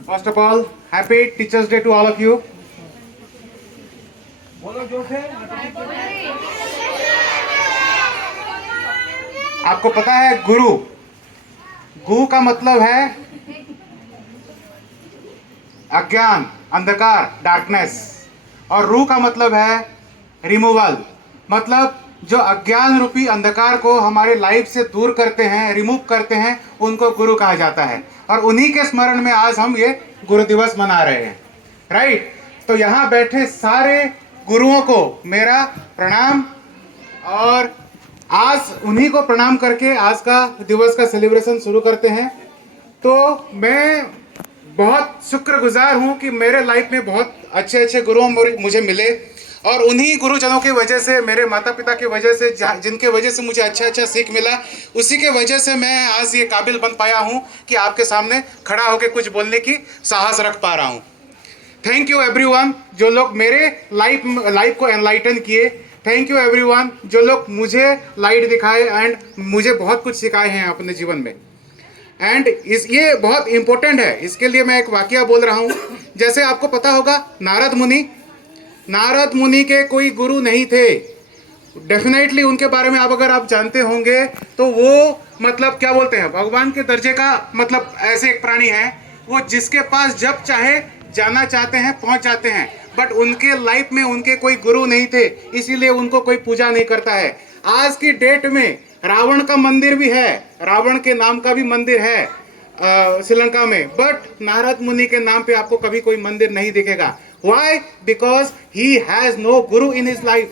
First of all, happy Teachers Day to all of you. बोलो जोर से। आपको पता है गुरु, गु का मतलब है अज्ञान, अंधकार, डार्कनेस, और रू का मतलब है रिमूवल, मतलब जो अज्ञान रूपी अंधकार को हमारे लाइफ से दूर करते हैं, रिमूव करते हैं, उनको गुरु कहा जाता है। और उन्हीं के स्मरण में आज हम ये गुरु दिवस मना रहे हैं, राइट। तो यहाँ बैठे सारे गुरुओं को मेरा प्रणाम, और आज उन्हीं को प्रणाम करके आज का दिवस का सेलिब्रेशन शुरू करते हैं। तो मैं बहुत शुक्रगुजार हूँ कि मेरे लाइफ में बहुत अच्छे अच्छे गुरु मुझे मिले, और उन्हीं गुरुजनों की वजह से, मेरे माता पिता की वजह से, जिनके वजह से मुझे अच्छा अच्छा सीख मिला, उसी के वजह से मैं आज ये काबिल बन पाया हूँ कि आपके सामने खड़ा होकर कुछ बोलने की साहस रख पा रहा हूँ। थैंक यू एवरीवन जो लोग मेरे लाइफ को एनलाइटन किए। थैंक यू एवरीवन जो लोग मुझे लाइट दिखाए एंड मुझे बहुत कुछ सिखाए हैं अपने जीवन में। एंड ये बहुत इंपॉर्टेंट है, इसके लिए मैं एक वाकया बोल रहा हूँ। जैसे आपको पता होगा नारद मुनि के कोई गुरु नहीं थे। डेफिनेटली उनके बारे में अगर आप जानते होंगे तो वो मतलब क्या बोलते हैं, भगवान के दर्जे का, मतलब ऐसे एक प्राणी है वो, जिसके पास जब चाहे जाना चाहते हैं पहुंच जाते हैं। बट उनके लाइफ में उनके कोई गुरु नहीं थे, इसीलिए उनको कोई पूजा नहीं करता है। आज की डेट में रावण का मंदिर भी है, रावण के नाम का भी मंदिर है श्रीलंका में, बट नारद मुनि के नाम पे आपको कभी कोई मंदिर नहीं दिखेगा। Why? Because he has no guru in his life.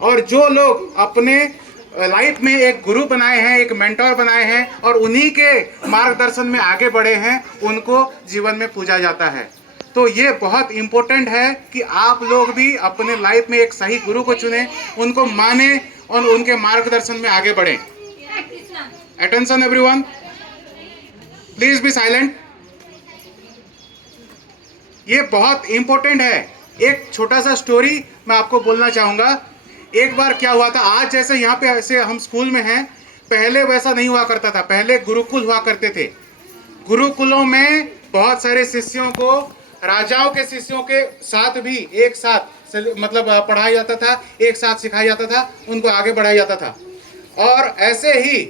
और जो लोग अपने लाइफ में एक गुरु बनाए हैं, एक मेंटोर बनाए हैं, और उन्हीं के मार्गदर्शन में आगे बढ़े हैं, उनको जीवन में पूजा जाता है। तो ये बहुत इम्पोर्टेंट है कि आप लोग भी अपने लाइफ में एक सही गुरु को चुने, उनको माने और उनके मार्गदर्शन में आगे बढ़ें। Attention everyone, please be silent. ये बहुत इम्पोर्टेंट है। एक छोटा सा स्टोरी मैं आपको बोलना चाहूँगा। एक बार क्या हुआ था, आज जैसे यहाँ पे ऐसे हम स्कूल में हैं, पहले वैसा नहीं हुआ करता था। पहले गुरुकुल हुआ करते थे। गुरुकुलों में बहुत सारे शिष्यों को राजाओं के शिष्यों के साथ भी एक साथ मतलब पढ़ाया जाता था, एक साथ सिखाया जाता था, उनको आगे बढ़ाया जाता था। और ऐसे ही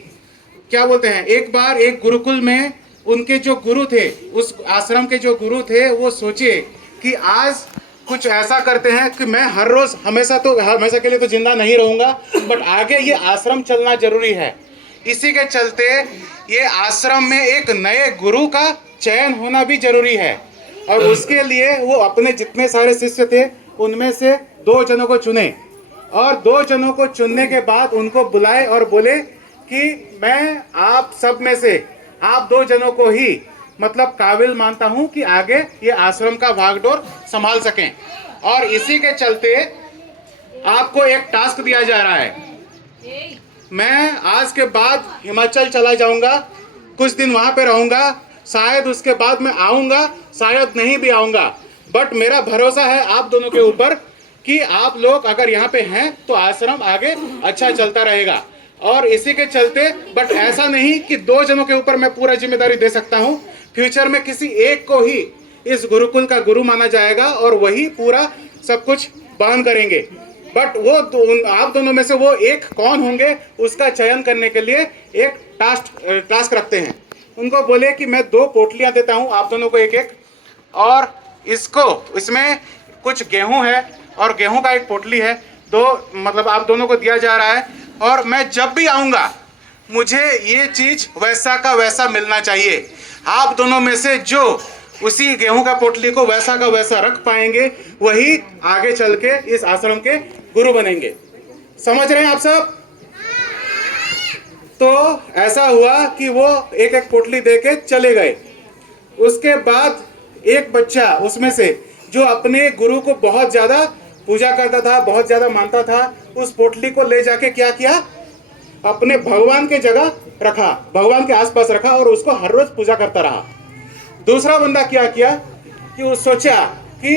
क्या बोलते हैं, एक बार एक गुरुकुल में उनके जो गुरु थे, उस आश्रम के जो गुरु थे, वो सोचे कि आज कुछ ऐसा करते हैं कि मैं हर रोज हमेशा के लिए तो जिंदा नहीं रहूंगा, बट आगे ये आश्रम चलना जरूरी है। इसी के चलते ये आश्रम में एक नए गुरु का चयन होना भी जरूरी है। और उसके लिए वो अपने जितने सारे शिष्य थे उनमें से 2 जनों को चुने, और 2 जनों को चुनने के बाद उनको बुलाए और बोले कि मैं आप सब में से आप 2 जनों को ही मतलब काबिल मानता हूं कि आगे ये आश्रम का भागडोर संभाल सकें। और इसी के चलते आपको एक टास्क दिया जा रहा है। मैं आज के बाद हिमाचल चला जाऊंगा, कुछ दिन वहां पे रहूंगा, शायद उसके बाद मैं आऊंगा, शायद नहीं भी आऊंगा, बट मेरा भरोसा है आप दोनों के ऊपर कि आप लोग अगर यहाँ पे हैं तो आश्रम आगे अच्छा चलता रहेगा। और इसी के चलते, बट ऐसा नहीं कि 2 जनों के ऊपर मैं पूरा जिम्मेदारी दे सकता हूँ। फ्यूचर में किसी एक को ही इस गुरुकुल का गुरु माना जाएगा और वही पूरा सब कुछ बहन करेंगे। बट वो आप दोनों में से वो एक कौन होंगे, उसका चयन करने के लिए एक टास्क रखते हैं। उनको बोले कि मैं 2 पोटलियाँ देता हूँ आप दोनों को, एक एक, और इसमें कुछ गेहूँ है और गेहूँ का एक पोटली है, 2 मतलब आप दोनों को दिया जा रहा है। और मैं जब भी आऊँगा मुझे ये चीज़ वैसा का वैसा मिलना चाहिए। आप दोनों में से जो उसी गेहूं का पोटली को वैसा का वैसा रख पाएंगे, वही आगे चल के इस आश्रम के गुरु बनेंगे। समझ रहे हैं आप सब? तो ऐसा हुआ कि वो एक एक पोटली देके चले गए। उसके बाद एक बच्चा उसमें से जो अपने गुरु को बहुत ज़्यादा पूजा करता था, बहुत ज़्यादा मानता था, उस पोटली को ले जाके क्या किया, अपने भगवान के जगह रखा, भगवान के आसपास रखा, और उसको हर रोज पूजा करता रहा। दूसरा बंदा क्या किया कि वो सोचा कि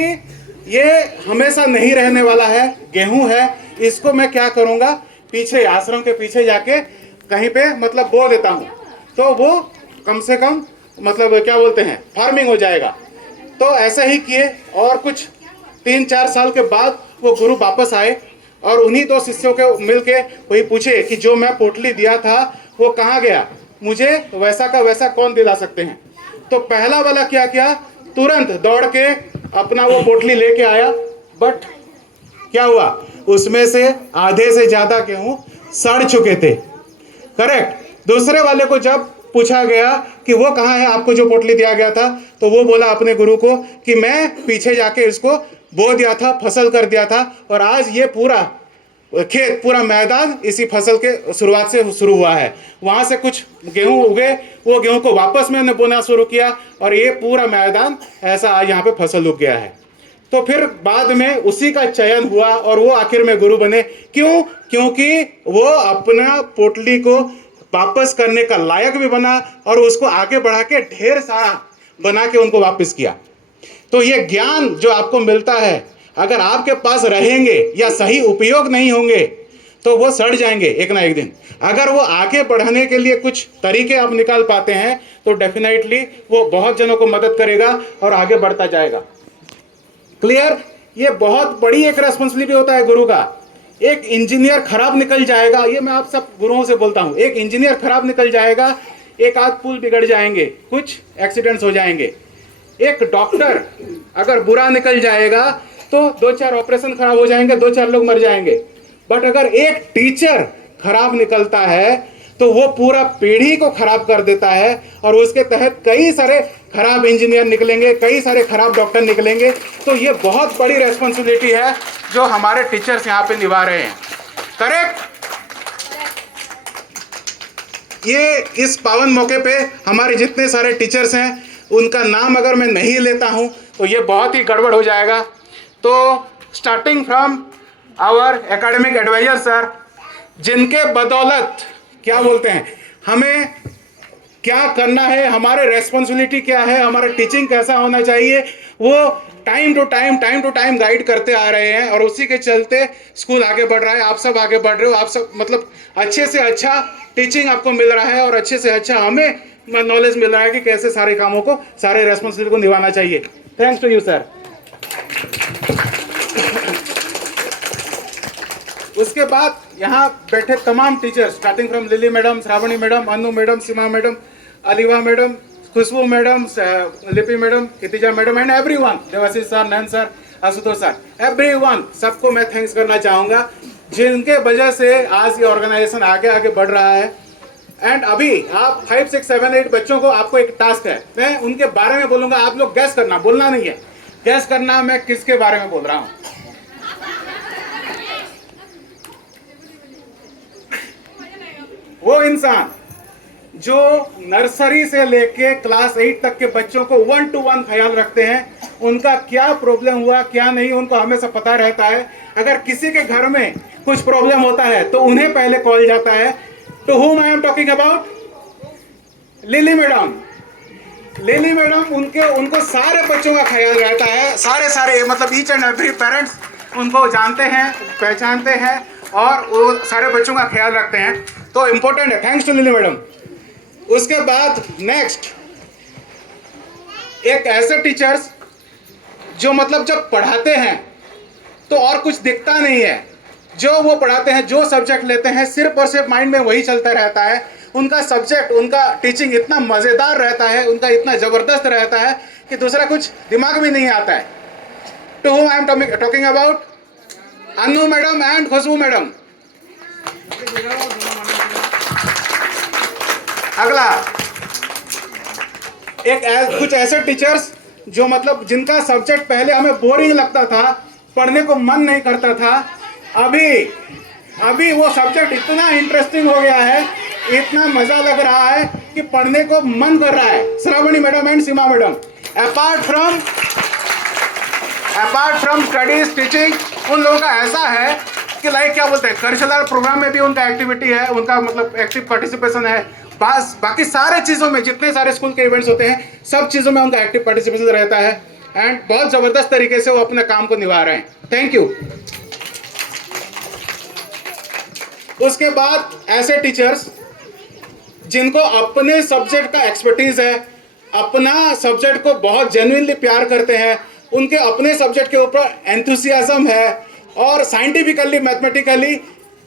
ये हमेशा नहीं रहने वाला है, गेहूं है, इसको मैं क्या करूंगा, पीछे आश्रम के पीछे जाके कहीं पे मतलब बो देता हूँ। तो वो कम से कम मतलब क्या बोलते हैं, फार्मिंग हो जाएगा। तो ऐसा ही किए और कुछ 3-4 साल के बाद वो गुरु वापस आए और उन्हीं 2 शिष्यों के मिल के वही पूछे कि जो मैं पोटली दिया था वो कहाँ गया, मुझे वैसा का वैसा कौन दिला सकते हैं। तो पहला वाला क्या किया, तुरंत दौड़ के अपना वो पोटली लेके आया, बट क्या हुआ, उसमें से आधे से ज्यादा गेहूं सड़ चुके थे। करेक्ट। दूसरे वाले को जब पूछा गया कि वो कहाँ है, आपको जो पोटली दिया गया था, तो वो बोला अपने गुरु को कि मैं पीछे जाके इसको बो दिया था, फसल कर दिया था, और आज ये पूरा खेत, पूरा मैदान इसी फसल के शुरुआत से शुरू हुआ है। वहां से कुछ गेहूं उगे, वो गेहूं को वापस मैंने बोना शुरू किया और ये पूरा मैदान ऐसा आज यहाँ पे फसल उग गया है। तो फिर बाद में उसी का चयन हुआ और वो आखिर में गुरु बने। क्यों? क्योंकि वो अपना पोटली को वापस करने का लायक भी बना और उसको आगे बढ़ा के ढेर सारा बना के उनको वापस किया। तो ये ज्ञान जो आपको मिलता है, अगर आपके पास रहेंगे या सही उपयोग नहीं होंगे तो वो सड़ जाएंगे एक ना एक दिन। अगर वो आगे बढ़ाने के लिए कुछ तरीके आप निकाल पाते हैं तो डेफिनेटली वो बहुत जनों को मदद करेगा और आगे बढ़ता जाएगा। क्लियर? ये बहुत बड़ी एक रेस्पॉन्सिबिलिटी होता है गुरु का। एक इंजीनियर खराब निकल जाएगा, ये मैं आप सब गुरुओं से बोलता हूं, एक इंजीनियर खराब निकल जाएगा, एक आध पुल बिगड़ जाएंगे, कुछ एक्सीडेंट्स हो जाएंगे। एक डॉक्टर अगर बुरा निकल जाएगा तो 2-4 ऑपरेशन खराब हो जाएंगे, 2-4 लोग मर जाएंगे। बट अगर एक टीचर खराब निकलता है तो वो पूरा पीढ़ी को खराब कर देता है और उसके तहत कई सारे खराब इंजीनियर निकलेंगे, कई सारे खराब डॉक्टर निकलेंगे। तो ये बहुत बड़ी रेस्पॉन्सिबिलिटी है जो हमारे टीचर्स यहाँ पे निभा रहे हैं। करेक्ट? ये इस पावन मौके पे हमारे जितने सारे टीचर्स हैं उनका नाम अगर मैं नहीं लेता हूं तो ये बहुत ही गड़बड़ हो जाएगा। तो starting from our academic advisor sir, जिनके बदौलत क्या बोलते हैं, हमें क्या करना है, हमारे रेस्पॉन्सिबिलिटी क्या है, हमारा टीचिंग कैसा होना चाहिए, वो टाइम टू टाइम गाइड करते आ रहे हैं और उसी के चलते स्कूल आगे बढ़ रहा है। आप सब आगे बढ़ रहे हो, आप सब मतलब अच्छे से अच्छा टीचिंग आपको मिल रहा है और अच्छे से अच्छा हमें नॉलेज मिल रहा है कि कैसे सारे कामों को, सारे रेस्पॉन्सिबिलिटी को निभाना चाहिए। Thanks to you sir. उसके बाद यहाँ बैठे तमाम teachers, starting from Lily madam, Shravani madam, Anu madam, Seema madam, Aliva madam, Khushboo madam, Lipi madam, Khitija madam and everyone, Debashish sir, Nayan sir, Ashutosh sir, everyone, सबको मैं थैंक्स करना चाहूँगा जिनके वजह से आज ये ऑर्गेनाइजेशन आगे आगे बढ़ रहा है। एंड अभी आप 5, 6, 7, 8 बच्चों को आपको एक टास्क है, मैं उनके बारे में बोलूँगा, आप लोग गैस करना, बोलना नहीं है, गैस करना मैं किसके बारे में बोल रहा हूँ। वो इंसान जो नर्सरी से लेके क्लास 8 तक के बच्चों को 1-to-1 ख्याल रखते हैं, उनका क्या प्रॉब्लम हुआ क्या नहीं उनको हमेशा पता रहता है। अगर किसी के घर में कुछ प्रॉब्लम होता है तो उन्हें पहले कॉल जाता है। To whom I am talking about? Lily madam. Lily madam उनको सारे बच्चों का ख्याल रहता है, सारे मतलब ईच एंड एवरी पेरेंट्स उनको जानते हैं, पहचानते हैं और वो सारे बच्चों का ख्याल रखते हैं। तो इम्पोर्टेंट है, थैंक्स टू लिली मैडम। उसके बाद नेक्स्ट एक ऐसे टीचर्स जो मतलब जब पढ़ाते हैं तो और कुछ दिखता नहीं है, जो वो पढ़ाते हैं, जो सब्जेक्ट लेते हैं सिर्फ और सिर्फ माइंड में वही चलता रहता है। उनका सब्जेक्ट, उनका टीचिंग इतना मज़ेदार रहता है, उनका इतना ज़बरदस्त रहता है कि दूसरा कुछ दिमाग में नहीं आता है। To whom I am talking about? Anu madam and Khushboo madam. अगला कुछ ऐसे टीचर्स जो मतलब जिनका सब्जेक्ट पहले हमें बोरिंग लगता था, पढ़ने को मन नहीं करता था, अभी वो सब्जेक्ट इतना इंटरेस्टिंग हो गया है, इतना मजा लग रहा है कि पढ़ने को मन कर रहा है। Shravani madam and Seema madam, apart from studies teaching, उन लोगों का ऐसा है कि लाइक क्या बोलते हैं, कल्चरल प्रोग्राम में भी उनका एक्टिविटी है, उनका मतलब एक्टिव पार्टिसिपेशन है। बस बाकी सारे चीज़ों में, जितने सारे स्कूल के इवेंट्स होते हैं, सब चीज़ों में उनका एक्टिव पार्टिसिपेशन रहता है एंड बहुत ज़बरदस्त तरीके से वो अपने काम को निभा रहे हैं। Thank you. उसके बाद ऐसे टीचर्स जिनको अपने सब्जेक्ट का एक्सपर्टीज है, अपना सब्जेक्ट को बहुत जेन्युइनली प्यार करते हैं, उनके अपने सब्जेक्ट के ऊपर एंथुसियाज्म है, और साइंटिफिकली मैथमेटिकली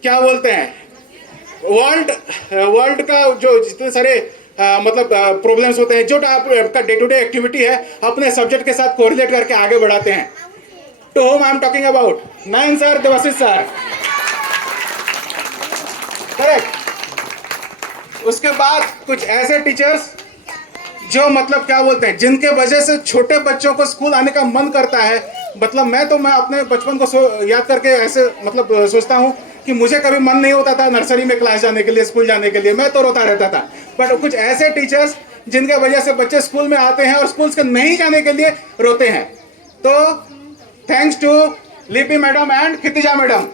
क्या बोलते हैं, वर्ल्ड का जो जितने सारे मतलब प्रॉब्लम्स होते हैं, जो आपका डे टू डे एक्टिविटी है, अपने सब्जेक्ट के साथ कोरिलेट करके आगे बढ़ाते हैं. To whom I am talking about Nayan sir, Devashish sir. Correct. उसके बाद कुछ ऐसे टीचर्स जो मतलब क्या बोलते हैं, जिनके वजह से छोटे बच्चों को स्कूल आने का मन करता है. मतलब मैं अपने बचपन को याद करके ऐसे मतलब सोचता हूँ कि मुझे कभी मन नहीं होता था नर्सरी में क्लास जाने के लिए, स्कूल जाने के लिए. मैं तो रोता रहता था. बट कुछ ऐसे टीचर्स जिनके वजह से बच्चे स्कूल में आते हैं और स्कूल से नहीं जाने के लिए रोते हैं. तो थैंक्स टू लिपि मैडम एंड खितिजा मैडम.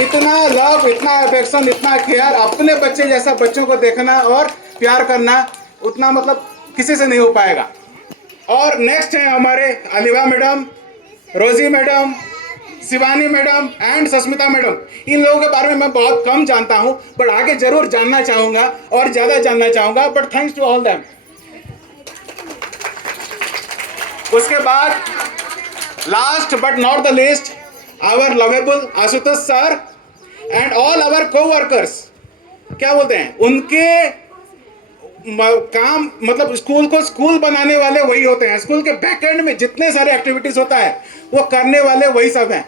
इतना लव, इतना अफेक्शन, इतना केयर, अपने बच्चे जैसा बच्चों को देखना और प्यार करना उतना मतलब किसी से नहीं हो पाएगा. और नेक्स्ट है हमारे Aliva madam, Rosy madam, Shivani madam and Sasmita madam. इन लोगों के बारे में मैं बहुत कम जानता हूं, बट आगे जरूर जानना चाहूंगा और ज्यादा जानना चाहूंगा. But thanks to all them. उसके बाद last but not the least, our lovable Ashutosh sir and all our co-workers. क्या बोलते हैं, उनके काम मतलब स्कूल को स्कूल बनाने वाले वही होते हैं. स्कूल के बैकएंड में जितने सारे एक्टिविटीज होता है वो करने वाले वही सब हैं.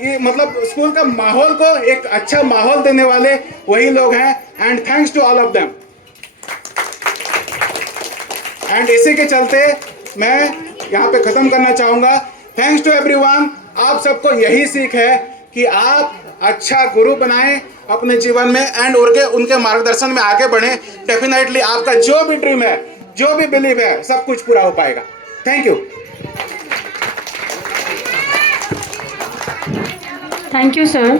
ये मतलब स्कूल का माहौल को एक अच्छा माहौल देने वाले वही लोग हैं. And thanks to all of them. And इसी के चलते मैं यहाँ पे खत्म करना चाहूंगा. Thanks to everyone. आप सबको यही सीख है कि आप अच्छा गुरु बनाएं अपने जीवन में एंड उनके मार्गदर्शन में आगे बढ़ें. डेफिनेटली आपका जो भी ड्रीम है, जो भी बिलीव है, सब कुछ पूरा हो पाएगा. Thank you. Thank you sir.